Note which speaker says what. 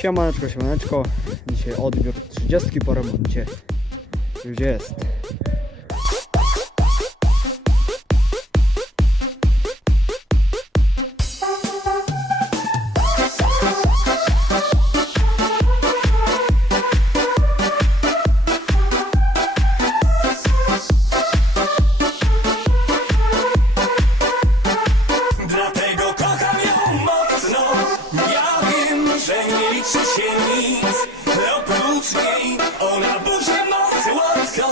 Speaker 1: Siemaneczko, siemaneczko. Dzisiaj odbiór 30 po remoncie. Już jest.
Speaker 2: Liczy się nic. Oprócz niej Ona burzy moc łódzką